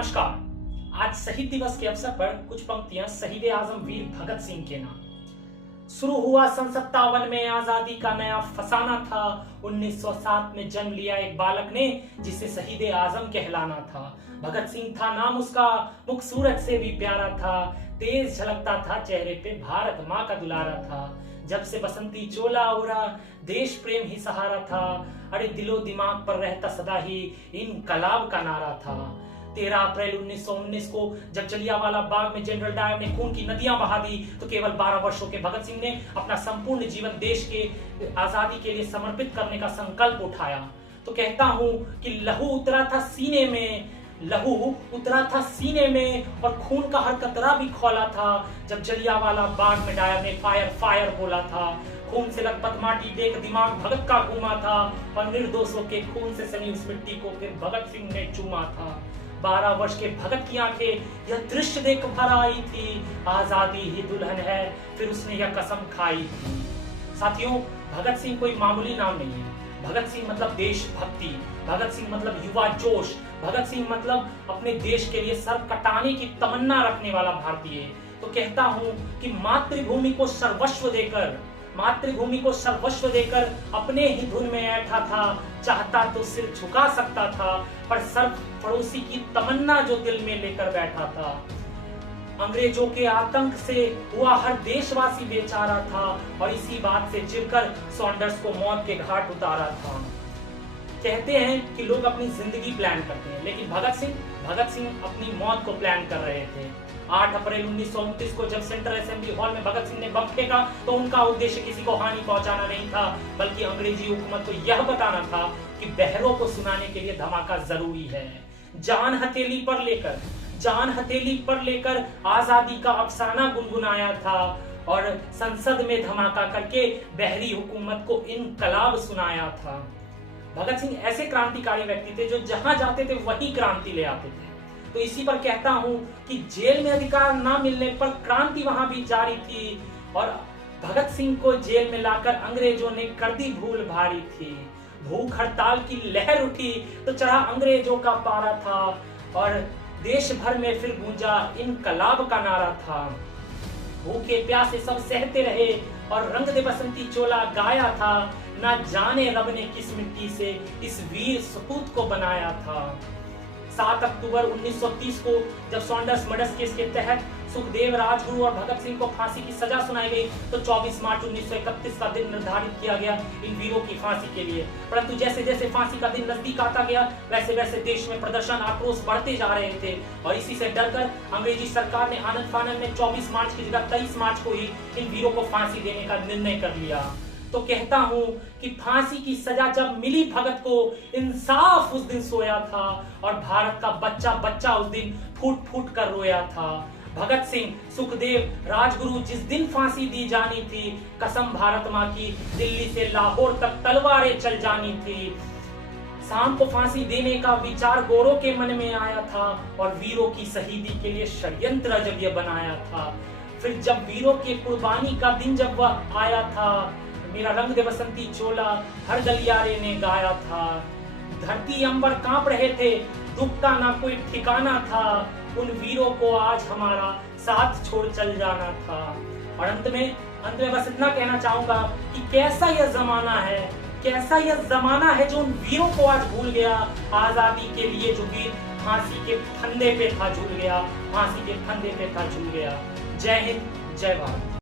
नमस्कार। आज शहीद दिवस के अवसर पर कुछ पंक्तियां शहीद आजम वीर भगत सिंह के नाम। शुरू हुआ सन 57 में आजादी का नया फसाना था। 1907 में जन्म लिया एक बालक ने जिसे शहीद आजम कहलाना था। भगत सिंह था नाम उसका, मुख सूरज से भी प्यारा था। तेज झलकता था चेहरे पे, भारत माँ का दुलारा था। जब से बसंती चोला ओढ़ा, देश प्रेम ही सहारा था। अरे दिलो दिमाग पर रहता सदा ही इनकलाब का नारा था। 13 अप्रैल 1919 को जब जलियांवाला बाग में जनरल डायर ने खून की नदियां बहा दी तो केवल 12 वर्षों के भगत सिंह ने अपना संपूर्ण जीवन देश के आजादी के लिए समर्पित करने का संकल्प उठाया। तो कहता हूं कि लहू उतरा था सीने में, लहू उतरा था सीने में और खून का हर कतरा भी खौला था। जब जलियांवाला बाग में डायर ने फायर फायर बोला था। खून से लथपथ माटी देख दिमाग भगत का घूमा था और निर्दोषों के खून से सनी उस मिट्टी को फिर भगत सिंह ने चूमा था। 12 वर्ष के भगत की आंखें यह दृश्य देख भर आई थी। आजादी ही दुल्हन है, फिर उसने यह कसम खाई थी। साथियों, भगत सिंह कोई मामूली नाम नहीं है। भगत सिंह मतलब देशभक्ति, भगत सिंह मतलब युवा जोश, भगत सिंह मतलब अपने देश के लिए सर कटाने की तमन्ना रखने वाला भारतीय। तो कहता हूं कि मातृभूमि को सर्वस्व देकर अपने ही धुन में ऐठा था। चाहता तो सिर झुका सकता था, पर सर्व पड़ोसी की तमन्ना जो दिल में लेकर बैठा था। अंग्रेजों के आतंक से हुआ हर देशवासी बेचारा था और इसी बात से चिढ़कर सॉन्डर्स को मौत के घाट उतारा था। कहते हैं कि लोग अपनी जिंदगी प्लान करते हैं, लेकिन भगत सिंह अपनी मौत को प्लान कर रहे थे। 8 अप्रैल 1929 को जब सेंट्रल असेंबली हॉल में भगत सिंह ने बम फेंका तो उनका उद्देश्य किसी को हानि पहुंचाना नहीं था, बल्कि अंग्रेजी हुकूमत को यह बताना था कि बहरों को सुनाने के लिए धमाका जरूरी है। जान हथेली पर लेकर आजादी का अफसाना गुनगुनाया था और संसद में धमाका करके बहरी हुकूमत को इनकलाब सुनाया था। भगत सिंह ऐसे क्रांतिकारी व्यक्ति थे जो जहां जाते थे वही क्रांति ले आते थे। तो इसी पर कहता हूं कि जेल में अधिकार ना मिलने पर क्रांति वहां भी जारी थी और भगत सिंह को जेल में लाकर अंग्रेजों ने कर दी भूल भारी थी। भूख हड़ताल की लहर उठी तो चढ़ा अंग्रेजों का पारा था और देश भर में फिर गूंजा इनकलाब का नारा था। भूखे प्यासे सब सहते रहे और रंग दे बसंती चोला गाया था। ना जाने रब ने किस मिट्टी से इस वीर सपूत को बनाया था। 7 अक्टूबर 1930 को जब सॉन्डर्स मर्डर केस के तहत सुखदेव, राजगुरु और भगत सिंह को फांसी की सजा सुनाई गई तो 24 मार्च 1931 का दिन निर्धारित किया गया इन वीरों की फांसी के लिए। परंतु जैसे जैसे फांसी का दिन नजदीक आता गया वैसे वैसे देश में प्रदर्शन आक्रोश बढ़ते जा रहे थे और इसी से डरकर अंग्रेजी सरकार ने आनंद फानन में 24 मार्च की जगह 23 मार्च को ही इन वीरों को फांसी देने का निर्णय कर लिया। तो कहता हूं कि फांसी की सजा जब मिली भगत को, इंसाफ उस दिन सोया था और भारत का बच्चा बच्चा उस दिन फूट फूट कर रोया था। भगत सिंह, सुखदेव, राजगुरु जिस दिन फांसी दी जानी थी, कसम भारत मां की दिल्ली से लाहौर तक तलवारें चल जानी थी। शाम को फांसी देने का विचार गोरों के मन में आया था और वीरों की शहीदी के लिए षड्यंत्र जब यह बनाया था। फिर जब वीरों के कुर्बानी का दिन जब वह आया था, मेरा रंग दे बसंती चोला हर गलियारे ने गाया था। धरती अंबर कांप रहे थे, दुख का ना कोई ठिकाना था। उन वीरों को आज हमारा साथ छोड़ चल जाना था। और अंत में बस इतना कहना चाहूंगा कि कैसा यह जमाना है जो उन वीरों को आज भूल गया। आजादी के लिए जो वीर फांसी के फंदे पे था झूल गया। जय हिंद, जय भारत।